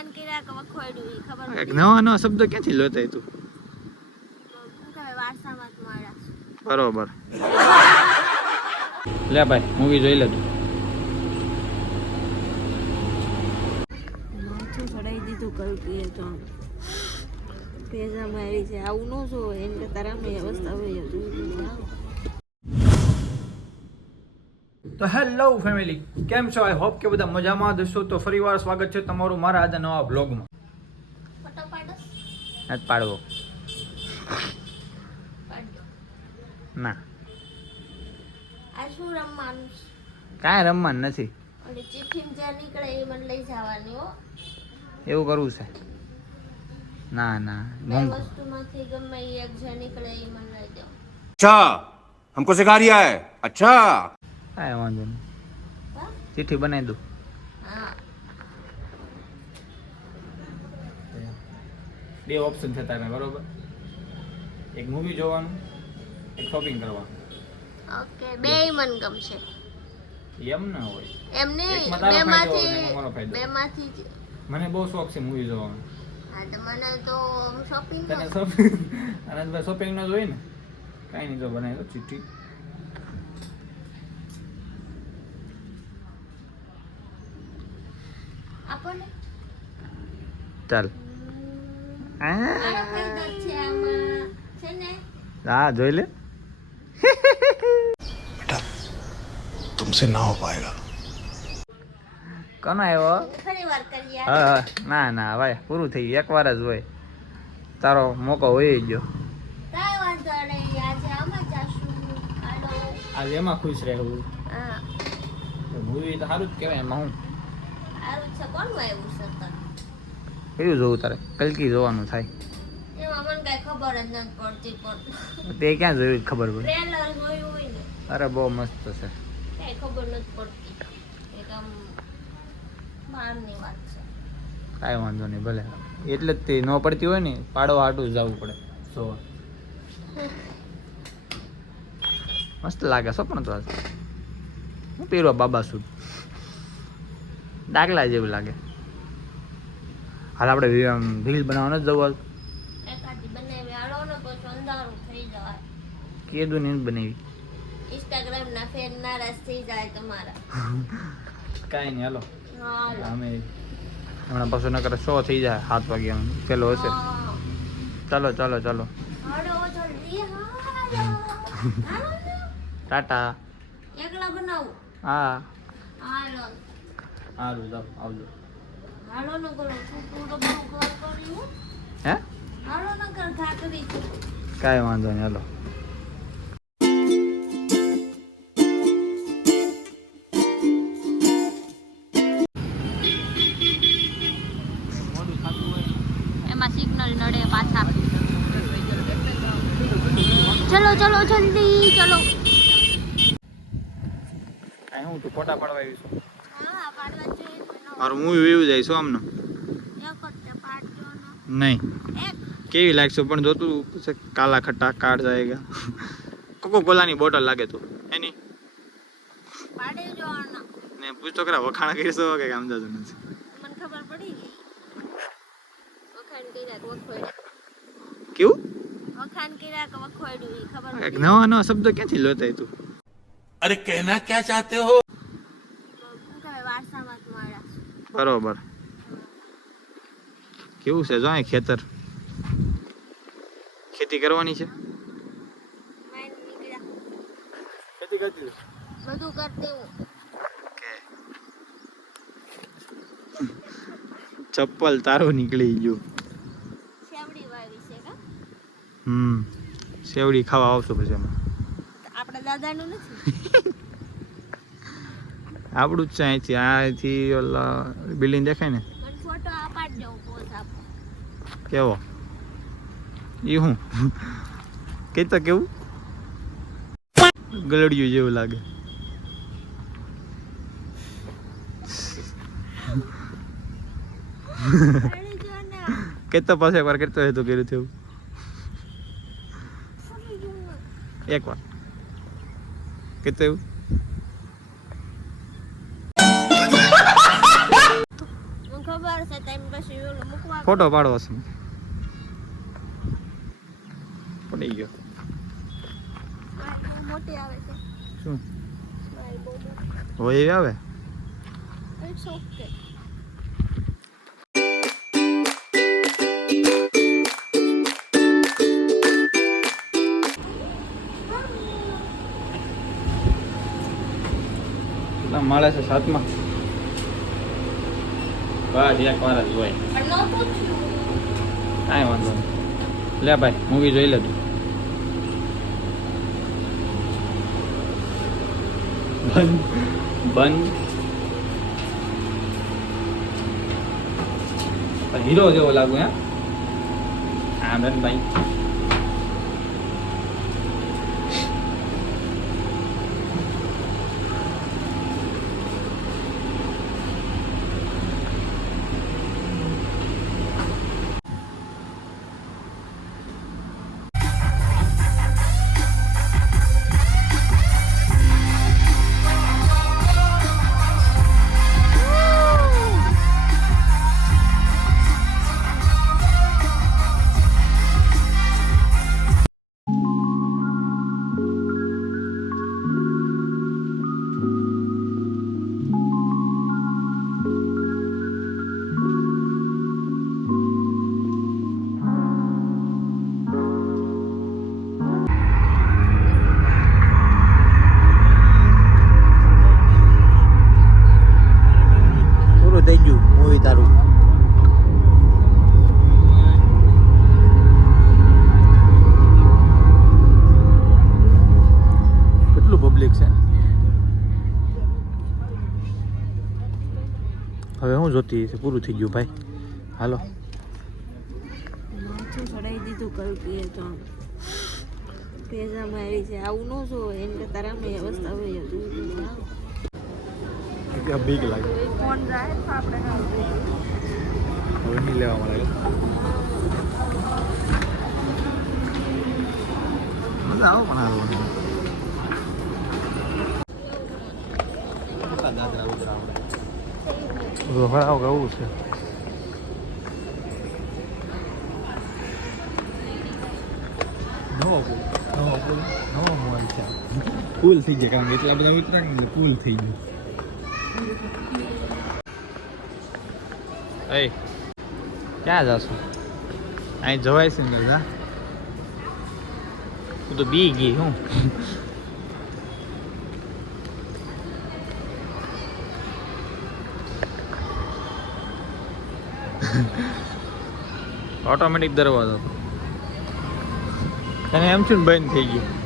વખાણ કર્યા કે વખોડ્યું ઈ ખબર એક નથી. નવા નવા શબ્દ ક્યાંથી લેતા તું? શું કહેવાય વારસામાં બરોબર. લે ભાઈ મૂવી જોઈ લે તું. માથું દીધું કલ્પીએ તો. ભેજા મારી છે આવું ન જો એમ કે તારા મેં અવસ્થા હોય તો હેલો ફેમિલી કેમ છો આઈ હોપ કે બધા મજામાં દોસ્તો તો ફરીવાર સ્વાગત છે તમારું મારા આજના નવા બ્લોગમાં ફોટો પાડો નથી પાડવો પાડો ના આ શું રમવાનું છે? કાંઈ રમવાનું નથી ઓલી ચિઠ્ઠી જ્યાં નીકળે એ મને લઈ જવાની હો એવું કરવું છે ના ના બે મોંઘું વસ્તુમાંથી ગમે એ એક જ્યાં નીકળે એ મને લઈ જાઓ अच्छा हमको सिखा रिया है अच्छा કાંઈ વાંધો નહીં. ચિઠ્ઠી બનાવી દઉં બે ઓપ્શન છે તારે બરોબર? એક મૂવી જોવાનું એક શોપિંગ કરવાનું. ઓકે બે મન ગમશે. એમ ના હોય. એમ નહીં એકમાં તારો બે ફાયદો અને એમાં મારો માંથી બે માંથી મને બહુ શોખ છે મૂવી જોવાનો. હા તો મને તો શોપિંગ તને શોપિંગ અનંતભાઈ શોપિંગ નો જોઈ ને? કાંઈ નહીં જો બનાવી દો ચિઠ્ઠી આપો ને ચાલ. હા જોઈ લે. બેટા તુમસે ના હો પાએગા કોનો આવ્યો? ના ના ભાઈ પૂરું થઈ ગયું. એક વાર જ હોય. તારો મોકો હોય ગયો. આજે એમાં ખુશ રહેવું. મૂવી તો સારું જ કહેવાય એમાં હું. સારું છે? કોનું આવ્યું છે તને કયું જોવું તારે? કલકી જોવાનું થાય? તે ક્યાં જોયું ખબર પડે અરે બહુ મસ્ત છે. કાંઈ વાંધો નહીં ભલે. એટલે જ તે ન પડતી હોય ને પાડવા હાટું જવું પડે જોવા. મસ્ત લાગે છો પણ તો હું પહેરવા બાબા સૂટ. ડાકલા જેવું લાગે. હાલ આપણે રીલ બનાવવાનો જ જવું કીધું ને બનાવી ઇન્સ્ટાગ્રામ ના ફેન નારાજ થઈ જાય તમારા. કાંઈ નહીં હાલો. અમે હમણાં પાછું નકર સો થઈ જાય સાત વાગ્યા પેલો હશે. ચાલો ચાલો ચાલો. ટાટા. એકલા બનાવું? હા. સારું જાવ આવજો. હાલો ન કરો છોકરું તો બહુ કર કર્યું હે? હાલો ન કર ખાકરી કાંઈ વાંધો નહીં હાલો. એમાં સિગ્નલ નડે પાછા. ચલો ચલો જલ્દી ચલો. હું તું ફોટા પાડવા આવી और હું વ્યૂ જાય આમનો. નહીં. કેવી લાગશે પણ જો તું કાલા ખટ્ટા કાઢ જાયગા. કોકો કોલાની બોટલ લાગે તો. એની. ને પૂછ છોકરા વખાણ કરી શકો કે કામ જાતું નથી? કેવું? વખાણ કર્યા કે વખોડ્યું ખબર નવા નવા શબ્દ ક્યાંથી લોતા તું? અરે કહેના ક્યાં ચાહતે હો? બરોબર. કેવું છે? જો અહીં ખેતર. ખેતી કરવાની છે? ખેતી કરતી બધું કરતી હું ચપ્પલ તારું નીકળી ગયું. સેવડી વાવી છે કા? હમ. સેવડી ખાવા આવશું પછી એમાં. આપણા દાદાનું નથી? આપણું જ છે અહીંથી. અહીંથી ઓલા બિલ્ડિંગ દેખાય ને? કેવો? એ હું? કહેતા કેવું? ગલડિયું જેવું લાગે. કેતો પાસે એકવાર કરતો હોય કર્યું થયું એક વાર ને. એકવાર. કઈ તો એવું? ફોટો પાડો છે પડી ગયો. મોટી આવે છે. શું? હોય એવી આવે? ઇટ્સ ઓકે માળે છે સાતમાં. બસ એક વાર જ હોય. કાંઈ વાંધો નહીં. લે ભાઈ મૂવી જોઈ લેજો. બંધ બંધ. હીરો જેવો લાગુ હે? આનંદભાઈ હું જોતી પૂરું થઈ ગયું ભાઈ. હાલો. ચડાવી દીધું કલ્પીએ તો. પેજામાં આવી છે. આવું ન જોવે. એમ કે તારા મેં અવસ્થા હોય બીક લાગે. ફોન જાય તો આપણે હવે નહીં લેવા મળે મજા આવો પણ આવો નવો મોલ છે પુલ થઈ ગયા કારણ કે એટલા બધા ઉતરાણ કુલ થઈ ગયું એ ક્યાં જાશું અહીં જવાય છે ને બધા હું તો બી ગઈ હું ઓટોમેટિક દરવાજો. અને એમ ને બંધ થઈ ગયું.